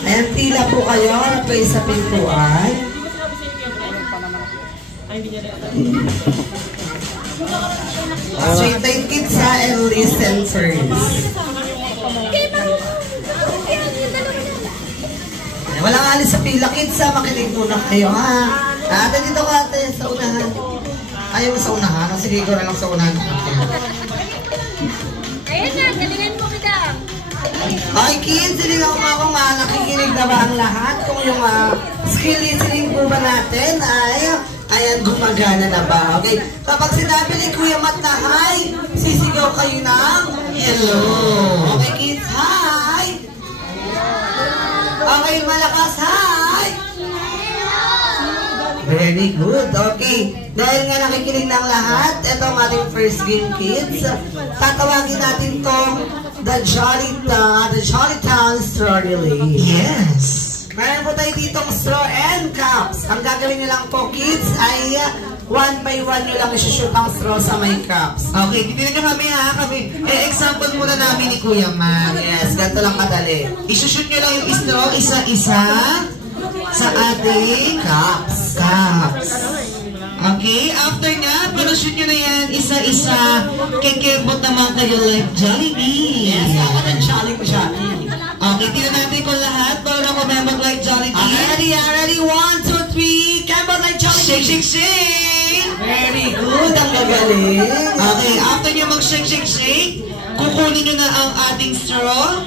Ayan, pila po kayo. Napay sa pintuan. Straight time kids ha, and listen first. Walang alis sa pila kids ha, makinig muna kayo ha. Ate, dito ka ate, sa unahan. Ayaw sa unahan? Sige, ikaw na lang sa unahan. Ayan na, galingan mo kita. Okay kids, hindi na kung nakikinig na ba ang lahat? Kung yung skill listening po ba natin ay ayan, gumagana na ba? Okay, kapag sinabi ni Kuya Matt na hi, sisigaw kayo ng hello. Okay kids, hi! Okay, malakas, hi! Very good, okay. Dahil nga nakikinig ng lahat, ito ang ating first game kids. Tatawagin natin tong The Jolly Town Straw Relay. Yes! Mayroon po tayo ditong straw and cups. Ang gagawin nyo lang po kids ay one by one nyo lang isushoot ang straw sa may cups. Okay, titignan nyo kami ha. Example muna namin ni Kuya Matt. Yes, ganito lang kadali. Isushoot nyo lang yung straw isa-isa sa ating cups. Okay, after nga, pag-shoot nyo na yan, isa-isa, kikembot naman kayo like Jollibee. Yes, ako na Jollibee. Okay, tingnan natin kung lahat para na kumembot like Jollibee. Ready, 1, 2, 3, kembot like Jollibee. Shake, shake, shake! Very good, ang gagaling. Okay, after nyo mag-shake, shake, shake, kukunin nyo na ang ating straw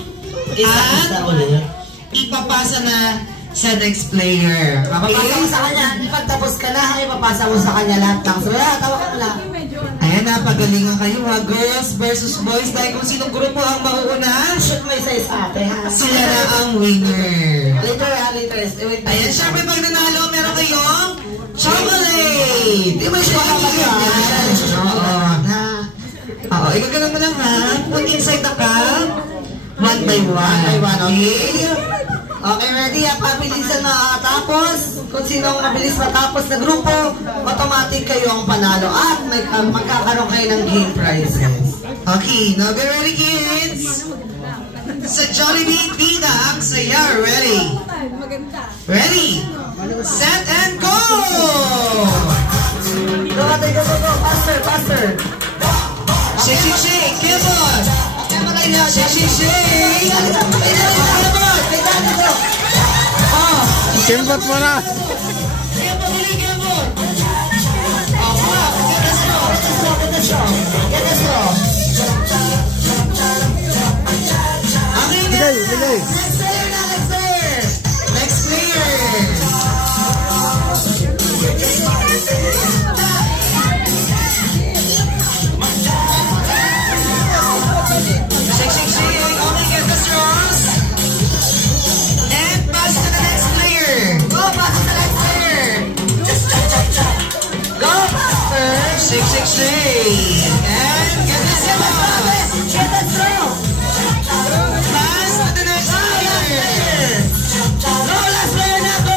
Isa-isa ulit. ipapasa na sa next player. Papasa mo sa kanya. Pag tapos ka na, ipapasa mo sa kanya lahat ng straw. Tawa ka mo lang. Ayan, napagalingan kayo ha. Girls versus boys. Dahil kung sinong grupo ang mauuna, Shoot mo isa-isa ate ha. sila na ang winner. Later ha, later. Ayan, syempre pag nanalo, meron kayong chocolate! Di ba siya Oo, igagalang mo lang ha. Put inside the cup. One by one. Okay? Okay, ready? Pabilisan na tapos. Kung sino ang mabilis matapos na grupo, automatic kayo ang panalo. At magkakaroon kayo ng game prizes. Okay, now get ready kids! Sa Jollibee Bida, ang saya, ready? Ready? Set and go! Go, ate, go. Faster. Shake, shake, shake! Kibot! Shake, shake, shake! Kibot! Kimbot mo na! Kibot, huli, kibot! Get the straw. Okay, Bigay! next player! Shake, shake, shake! Okay, get the straws! And pass to the next player! Go, pass to the next player. Go, faster. Shake, shake, shake! And get the straws! Get the straw. Pass to the next player! Go, last player na. Go.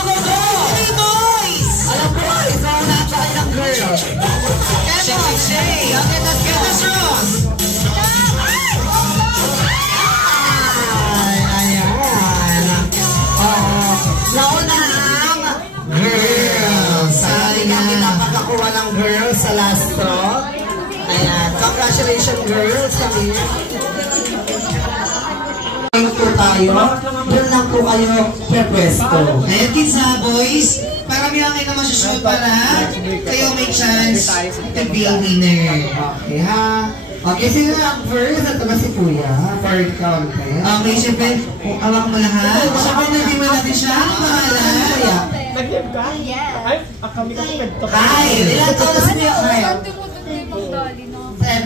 Hey, boys! Alam ko, ikaw na at saka ng girl. Shake, shake, shake! Get the straws! Ayan. Nauna ang girls. Hindi kita pagkakuha ng girls sa last straw. Ayan. Congratulations, girls. Kami. Po tayo. Doon lang po kayo pepwesto. Ayan kids ha, boys. Marami lang kayo na masushoot para kayo may chance to be a winner. Okay, ha? Okay, sino ang first? Ito ba si Kuya? For content. Okay, syempre, awak mo lahat. Syempre, hindi mo natin siya. Ano pangalan? Kuya. Nag-live ka? Yes. Kami nagtok. Kyle. Ilan taon na si Kuya Kyle?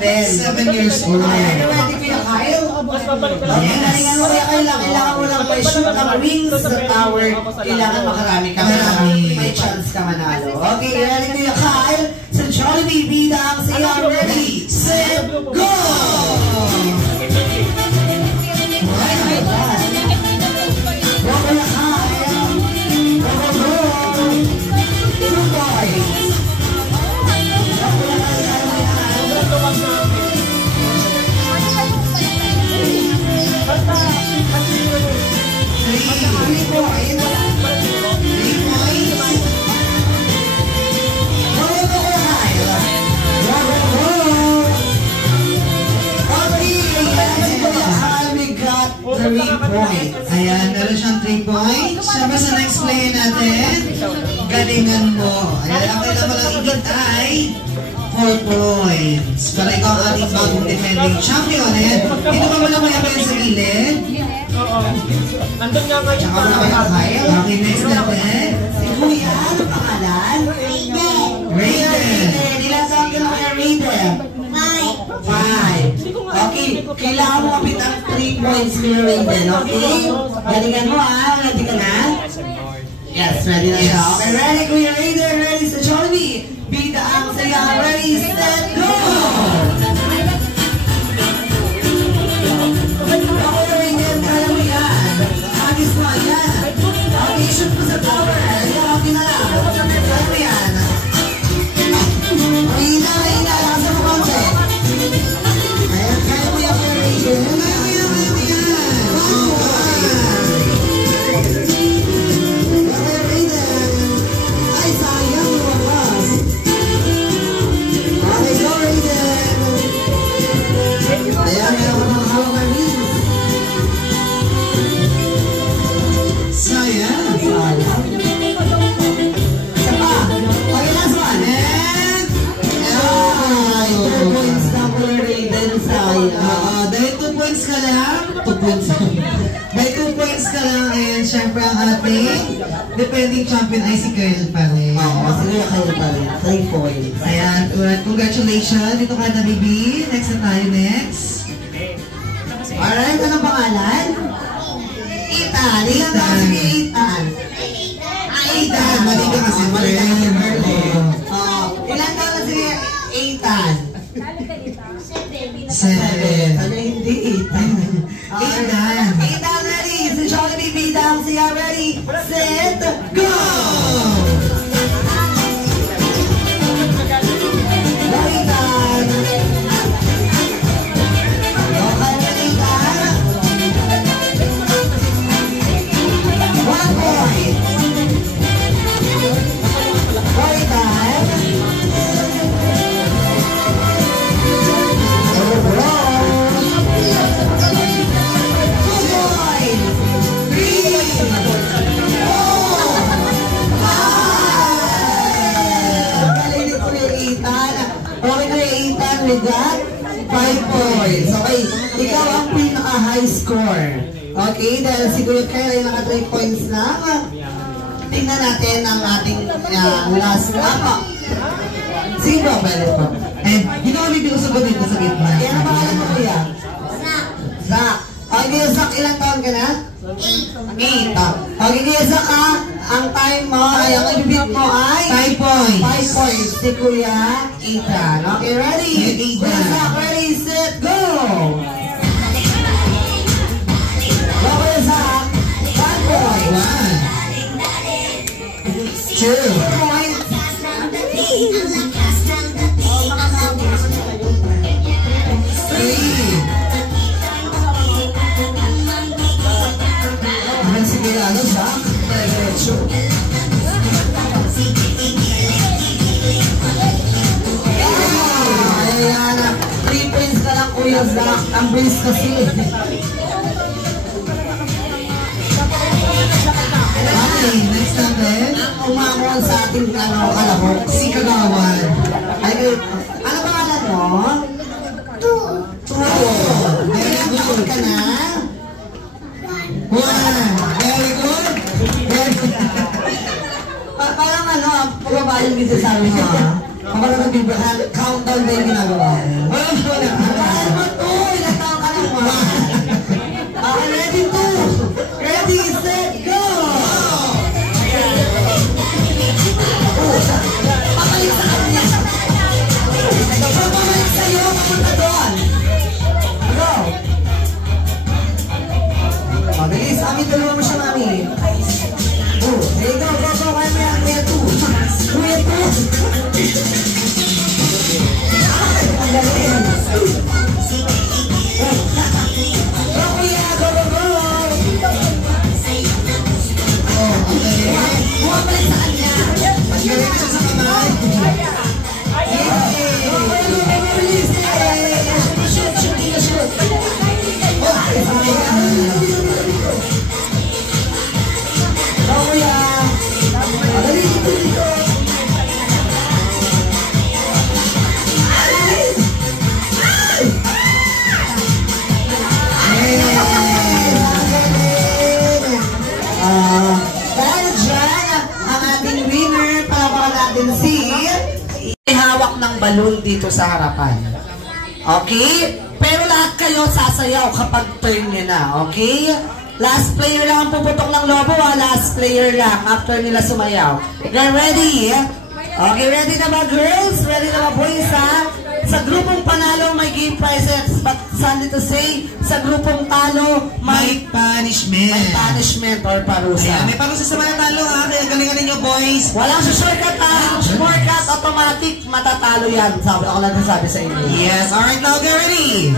7 years old. Are you ready, Kuya Kyle? Mas babalik ka lang. Yes. Kailangan mo kailangan mo lang may shoot ang wings sa tower. Kailangan makarami ka. May chance ka manalo. Okay, ready, Kuya Kyle? Sa Jollibee Bida ang siya. Ready, set, go! Go, Kuya Kyle. Go. Two boys. Ayan, meron siyang 3 points. Siyempre sa next player natin, galingan mo. Ayan, ang kailangan lang igit ay 4 points. Para ikaw ang ating bagong defending champion. Ayan, dito ka muna maya kayo sa gilid. Oo. Nandun nga kayo. Tsaka muna kayo kayo. Okay, next natin. Si Kuya, ano pangalan? Raiden. Ilang taon ka na kaya Raiden? 5. Okay, kailangan mo kapit ang 3 points ni Raiden, okay? Galingan mo ready ka na? Yes, ready na siya. Okay, ready Kuya Raiden, ready sa Jollibee. Bida ang saya, ready, set, go! Okay, Raiden, kaya mo yan. Agis mo yan. Okay, shoot mo sa tower. Ayan, okay na lang. Kaya mo yan. Mahina, lakas mo konti. Ayan, kaya mo yan, Kuya Raiden. Kaya mo yan. Okay, Raiden. Ay, sayang, lumakas. Okay, go, Raiden. Ayan, meron ko ng hawak ng rings. Sayang. Sayang. Isa pa. Okay, last one. And, Ay, 2 points na Kuya Raiden, sayang. dahil 2 points ka lang, 2 points. Dahil 2 points ka lang, and syempre ang ating defending champion ay si Kyle pa rin. Oo, sige kayo pa rin. 3 points. Ayan, alright, congratulations. Dito ka na, baby. Next na tayo, next. Alright, anong pangalan? Ethan. Ilan ba sige Ethan? Ethan. Mali ka kasi, mali ka kasi, Merlin. Ilan daw na sige Ethan? 7. Ano hindi Ethan? Ethan. Ethan ready. Si Jollibee Bida ang siya ready. Set, go! Go Ethan. Okay na Ethan. 1 point. Go Ethan. We got 5 points. Okay, ikaw ang pinaka-high score. Okay, dahil si Kuya Kyle ay naka 3 points lang. Tingnan natin ang ating last map. Sige ba, pwede po. And, you know, may binuso ko dito sa gitna. Yan ang pangalan mo, Kuya? Zach. Okay, Zach, ilang taon ka na? 8. Okay, Kuya Zach, ang time mo ay, ang ibibit mo ay 5 points. 5 points. Si Kuya Ethan. Okay, ready? Ethan. Kuya Zach, ready, set, go! Go, Kuya Zach. 1 point. 1. 2. 2 points. 3. Ayan, sige na, ano, Zach? Diretso. Ayan, 3 points ka lang, Kuya Zach. Ang bilis kasi. Okay, next natin. Umakon sa ating kalahok. Si Kagawan. Ay, ano pangalan mo? Very good ka na? 1. Very good. Very good. Parang pagbabae yung dito sa amin ha? Parang nag-countdown ba yung ginagawa? Wala. Ano mo to? Ilang taon ka lang mo? Ready to? Ready, set, go! Pabalik sa kanya! Pabalik sa'yo, papunta doon! Go! Mabilis, amin dalawa mo siya, mami. Oh, hey, go, go, go, kuya 2. Kuya 2! Ang galing. balloon dito sa harapan. Okay? Pero lahat kayo sasayaw kapag turn nyo na. Okay? Last player lang ang puputok ng lobo, last player lang after nila sumayaw. Okay, ready? Okay, ready na ba girls? Ready na ba boys ha? Sa grupong panalo may game prizes, but sadly to say, sa grupong talo May punishment. may punishment or parusa. Ayan, may parusa sa mga talo ha. Kaya galingan ninyo boys. Walang shortcut ha. Shortcut, automatic, matatalo yan. Sabi, ako lang nasabi sa inyo. Yes, alright now, get ready.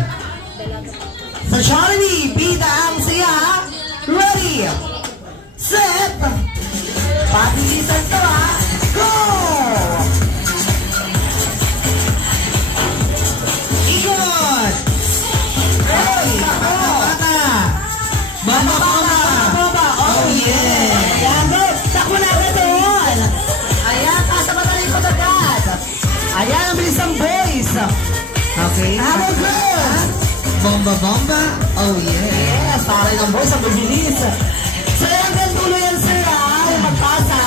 Sa Jollibee, bida ang siya. Ready, set, pabilisan to ha. Go! Ikot! Hey! Bata! Baba, baba! Oh yeah! Ayan, go! Takbo na ka doon! Ayan, pasa pa tayo ko agad. Ayan, ang bilis ng boys. Okay. Habang girls! Bomba, bomba! Oh yeah! Yes, taray ng boys, ang bilis. So, hanggang dulo yan, sir, ha? Yung magpasa.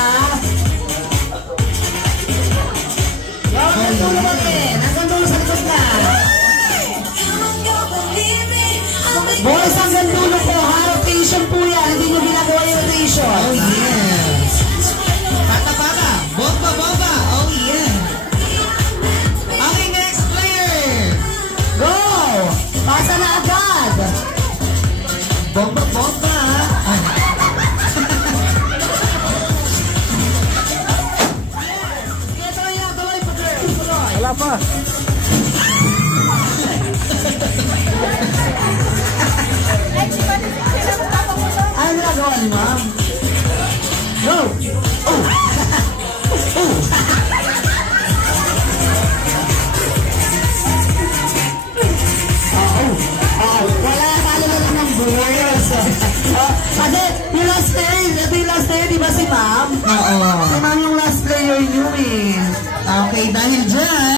Hanggang dulo natin. Hanggang dulo sa likod na. Boys, hanggang dulo po, ha? Rotation po yan. Hindi nyo ginagawa yung rotation. Oh yeah! Pata, pata! Bomba, bomba! Oh yeah! Okay, next player! Go! Pasa na agad. Bomba, bomba! Sige, tuloy na, tuloy po, girls. Tuloy. Wala pa. Ano ginagawa ni ma'am? Go! Oh! Wala, talo na lang ng boys. Kasi, yung last player, ito yung last player, di ba si ma'am? Oo. Si ma'am yung last player nyo eh. Okay, dahil dyan,